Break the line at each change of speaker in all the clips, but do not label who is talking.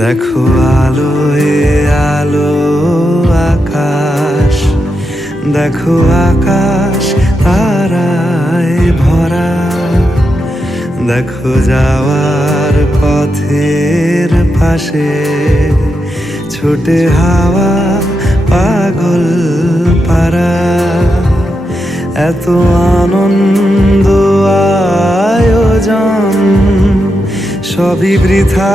দেখো
আলোয় আলো আকাশ। দেখো আকাশ তারায় ভরা। দেখো যাওয়ার পথের পাশে ছোটে হাওয়া পাগল পারা এত আনন্দ আয়োজন, সবই বৃথা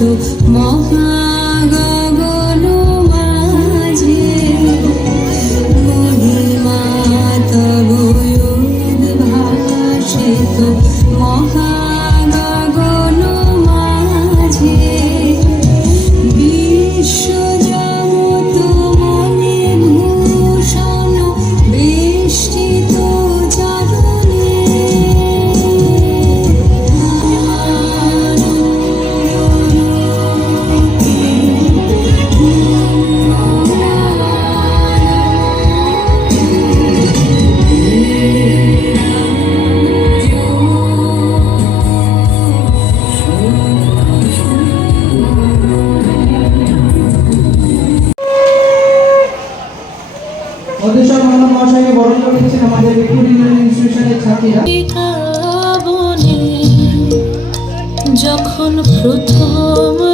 উদ্ভাসিত যখন প্রথম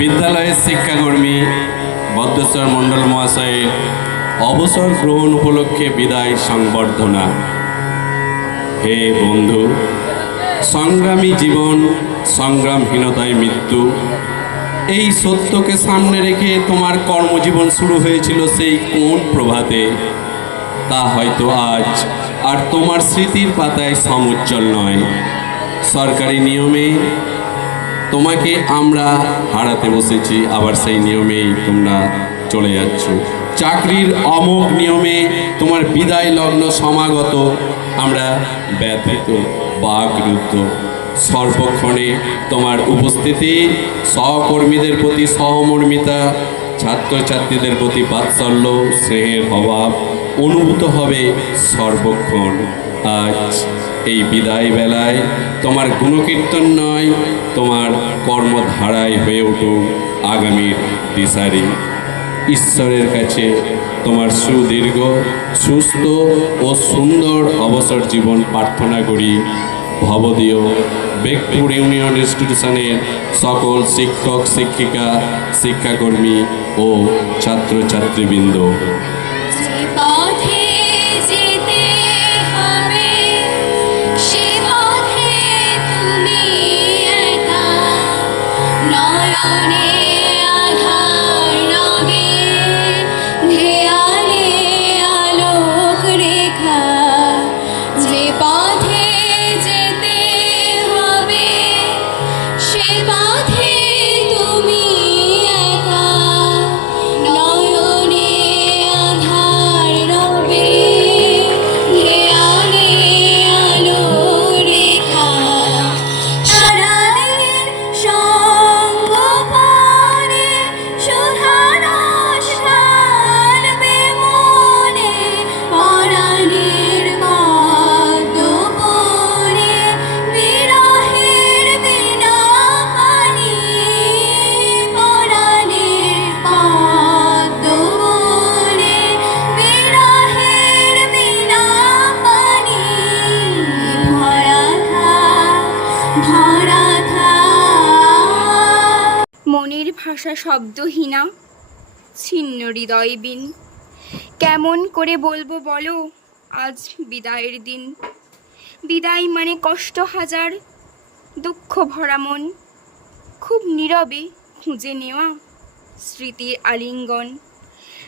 বিদ্যালয়ের শিক্ষাকর্মী বদ্রেশ্বর মণ্ডল মহাশয়ের অবসর গ্রহণ উপলক্ষে বিদায় সংবর্ধনা। হে বন্ধু, সংগ্রামী জীবন, সংগ্রামহীনতায় মৃত্যু, এই সত্যকে সামনে রেখে তোমার কর্মজীবন শুরু হয়েছিল সেই কোন প্রভাতে? তা হয়তো আজ আর তোমার স্মৃতির পাতায় সমুজ্জ্বল নয়। সরকারি নিয়মে তোমাকে আমরা হারাতে বসেছি, আবার সেই নিয়মেই তোমরা চলে যাচ্ছ। চাকরির অমোঘ নিয়মে তোমার বিদায় লগ্ন সমাগত। আমরা ব্যথিত, বাকরুদ্ধ। সর্বক্ষণে তোমার উপস্থিতি, সহকর্মীদের প্রতি সহমর্মিতা, ছাত্রছাত্রীদের প্রতি বাৎসল্য, স্নেহের অভাব। অনুভূত হবে সর্বক্ষণ। আজ এই বিদায় বেলায় তোমার গুণকীর্তন নয়, তোমার কর্মধারায় হয়ে উঠুক আগামীর দিশারি। ঈশ্বরের কাছে তোমার সুদীর্ঘ, সুস্থ ও সুন্দর অবসর জীবন প্রার্থনা করি। ভবদীয় বেগপুর ইউনিয়ন ইনস্টিটিউশনের সকল শিক্ষক, শিক্ষিকা, শিক্ষাকর্মী ও ছাত্রছাত্রীবৃন্দ।
ভাষা শব্দহীনা ছিন্ন হৃদয়বিন কেমন করে বলব বলো, আজ বিদায়ের দিন। বিদায় মানে কষ্ট হাজার, দুঃখ ভরা মন। খুব নীরবে খুঁজে নেওয়া স্মৃতির আলিঙ্গন।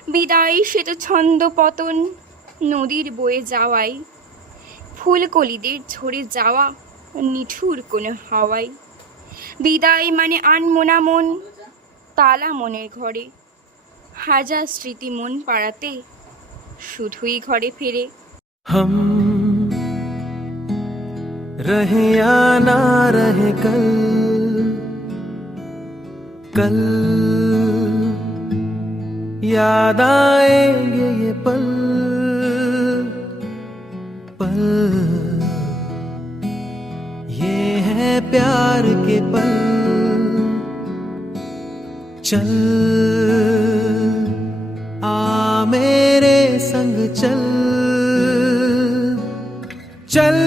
বিদায় সে তো ছন্দ পতন, নদীর বয়ে যাওয়ায়। ফুলকলিদের ঝরে যাওয়া, নিঠুর কোনো হাওয়ায়। বিদায় মানে আনমোনা মন তালা মনের ঘরে হাজার স্মৃতি মন পাড়াতে শুধুই ঘরে ফেরে
हम रहे या ना रहे कल कल याद आएंगे चल। आ मेरे संग चल। चल।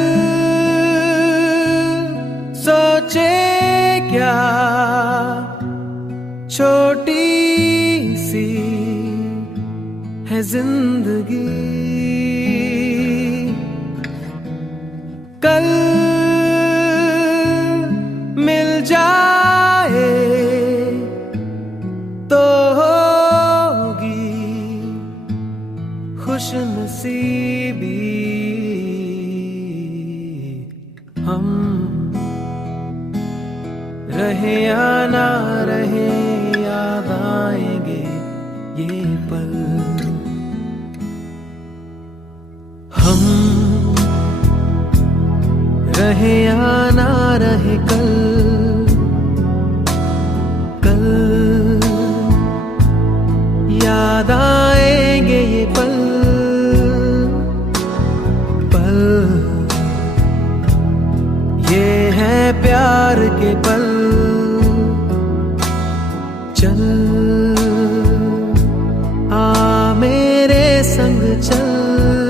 सोचे क्या? छोटी सी है ज़िंदगी। कल खुश नसीबी हम रहे या ना रहे, याद आएँगे ये पल। हम रहे या ना रहे love.